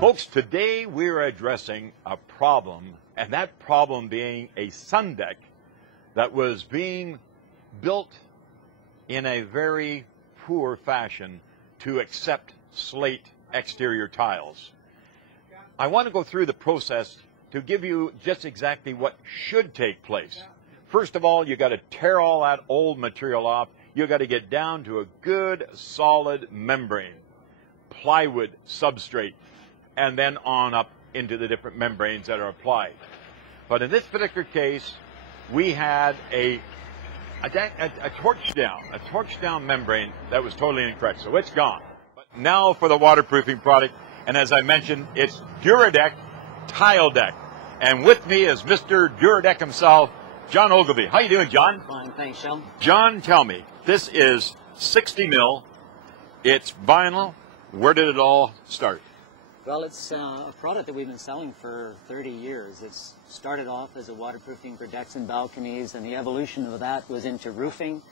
Folks, today we're addressing a problem, and that problem being a sun deck that was being built in a very poor fashion to accept slate exterior tiles. I want to go through the process to give you just exactly what should take place. First of all, you got to tear all that old material off. You got to get down to a good solid membrane, plywood substrate, and then on up into the different membranes that are applied. But in this particular case, we had a torch down membrane that was totally incorrect, so it's gone. But now for the waterproofing product, and as I mentioned, it's Duradek Tiledek. And with me is Mr. Duradek himself, John Ogilvie. How you doing, John? Fine, thanks, Sean. John, tell me, this is 60 mil, it's vinyl. Where did it all start? Well, it's a product that we've been selling for 30 years. It's started off as a waterproofing for decks and balconies, and the evolution of that was into roofing.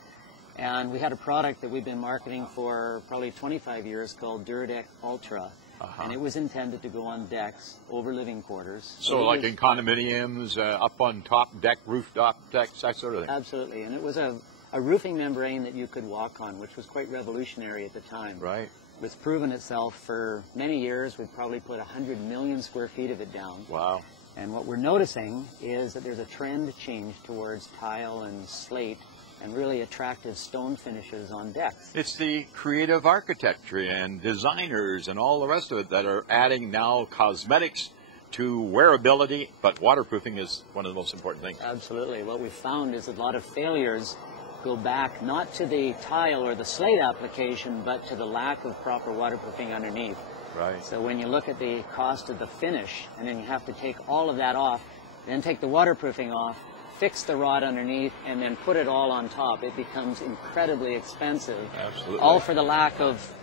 And we had a product that we've been marketing for probably 25 years called Duradek Ultra. And it was intended to go on decks over living quarters. So like in condominiums, up on top deck, rooftop decks, that sort of thing? Absolutely. And it was a roofing membrane that you could walk on, which was quite revolutionary at the time. Right. It's proven itself for many years. We've probably put 100 million square feet of it down. Wow. And what we're noticing is that there's a trend change towards tile and slate and really attractive stone finishes on decks. It's the creative architecture and designers and all the rest of it that are adding now cosmetics to wearability, but waterproofing is one of the most important things. Absolutely. What we've found is a lot of failures go back not to the tile or the slate application, but to the lack of proper waterproofing underneath. Right. So when you look at the cost of the finish, and then you have to take all of that off, then take the waterproofing off, fix the rod underneath, and then put it all on top, it becomes incredibly expensive. Absolutely. All for the lack of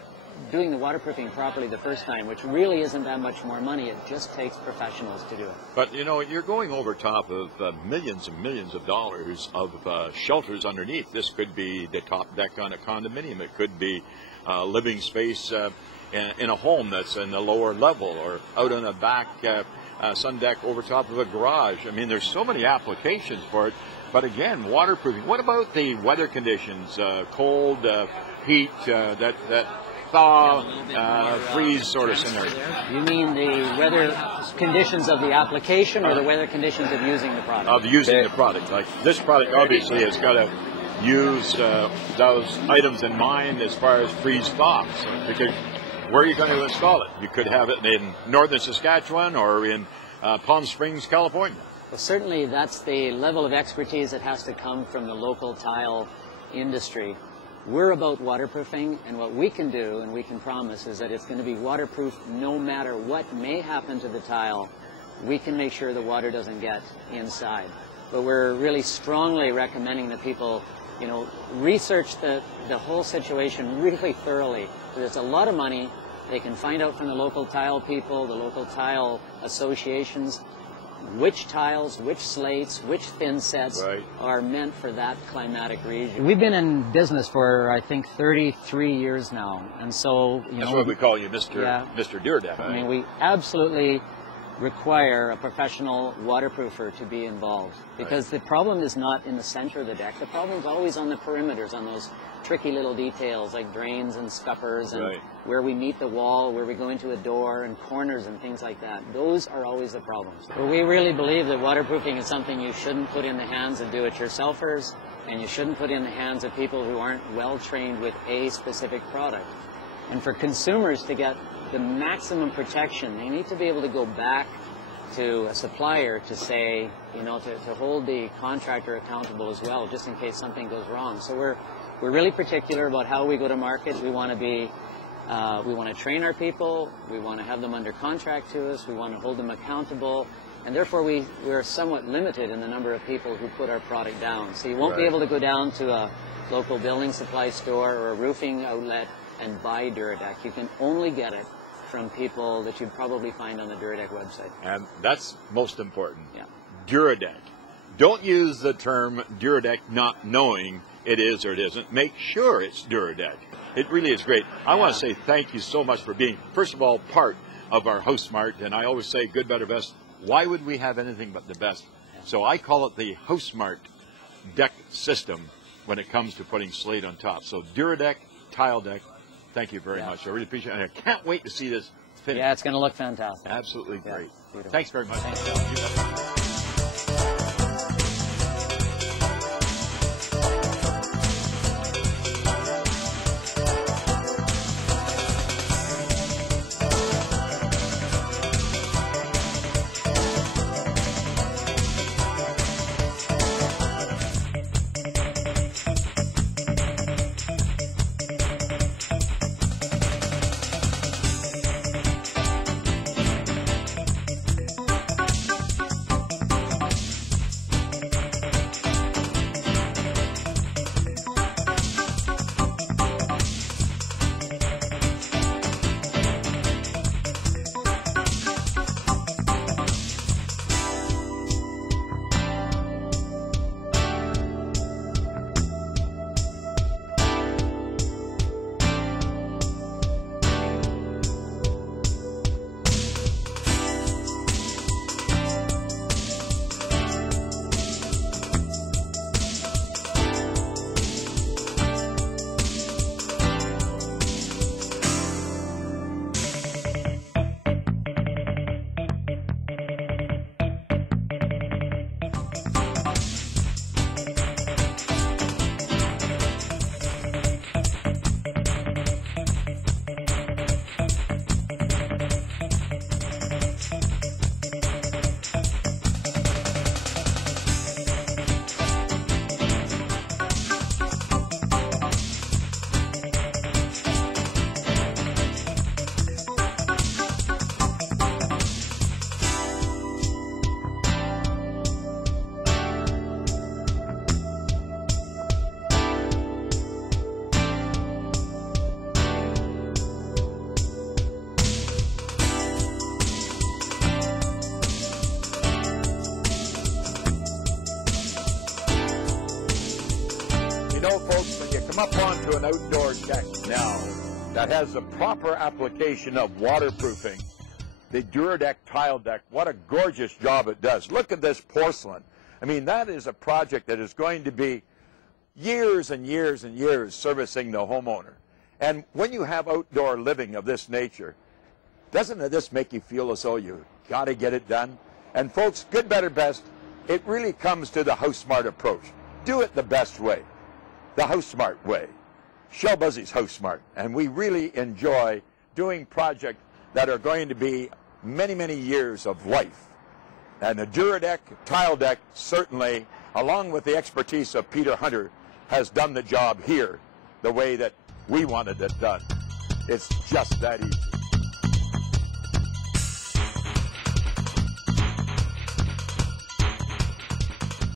doing the waterproofing properly the first time, which really isn't that much more money. It just takes professionals to do it. But, you know, you're going over top of millions and millions of dollars of shelters underneath. This could be the top deck on a condominium. It could be living space in a home that's in the lower level, or out on a back sun deck over top of a garage. I mean, there's so many applications for it. But again, waterproofing. What about the weather conditions? Cold, heat, that thaw, freeze sort of scenario. You mean the weather conditions of the application or the weather conditions of using the product? Of using the product. Like this product obviously has got to use those items in mind as far as freeze thaw. Because where are you going to install it? You could have it in northern Saskatchewan or in Palm Springs, California. Well, certainly that's the level of expertise that has to come from the local tile industry. We're about waterproofing, and what we can do and we can promise is that it's going to be waterproof no matter what may happen to the tile. We can make sure the water doesn't get inside. But we're really strongly recommending that people, you know, research the whole situation really thoroughly. There's a lot of money. They can find out from the local tile people, the local tile associations, which tiles, which slates, which thin sets are meant for that climatic region. We've been in business for, I think, 33 years now, and so that's what we call you, Mr. Duradek. I mean, we absolutely require a professional waterproofer to be involved, because the problem is not in the center of the deck. The problem is always on the perimeters, on those tricky little details like drains and scuppers and where we meet the wall, where we go into a door, and corners and things like that. Those are always the problems. But we really believe that waterproofing is something you shouldn't put in the hands of do-it-yourselfers, and you shouldn't put in the hands of people who aren't well trained with a specific product. And for consumers to get the maximum protection, they need to be able to go back to a supplier to say, you know, to hold the contractor accountable as well, just in case something goes wrong. So we're really particular about how we go to market. We want to be, we want to train our people. We want to have them under contract to us. We want to hold them accountable. And therefore, we are somewhat limited in the number of people who put our product down. So you won't be able to go down to a local building supply store or a roofing outlet and buy Duradek. You can only get it from people that you'd probably find on the Duradek website. And that's most important. Yeah. Duradek. Don't use the term Duradek not knowing it is or it isn't. Make sure it's Duradek. It really is great. I want to say thank you so much for being, first of all, part of our HouseSmart, and I always say good, better, best. Why would we have anything but the best? So I call it the HouseSmart deck system when it comes to putting slate on top. So Duradek, Tiledek, thank you very much. I really appreciate it. And I can't wait to see this finish. Yeah, it's going to look fantastic. Absolutely great. Beautiful. Thanks very much. Thanks, John. Folks, when you come up onto an outdoor deck now that has the proper application of waterproofing, the Duradek tile deck, what a gorgeous job it does. Look at this porcelain. I mean, that is a project that is going to be years and years and years servicing the homeowner. And when you have outdoor living of this nature, doesn't this make you feel as though you got to get it done? And folks, good, better, best, it really comes to the HouseSmart approach. Do it the best way. The HouseSmart way. Shell Busey's HouseSmart. And we really enjoy doing projects that are going to be many, many years of life. And the Duradek tile deck certainly, along with the expertise of Peter Hunter, has done the job here the way that we wanted it done. It's just that easy.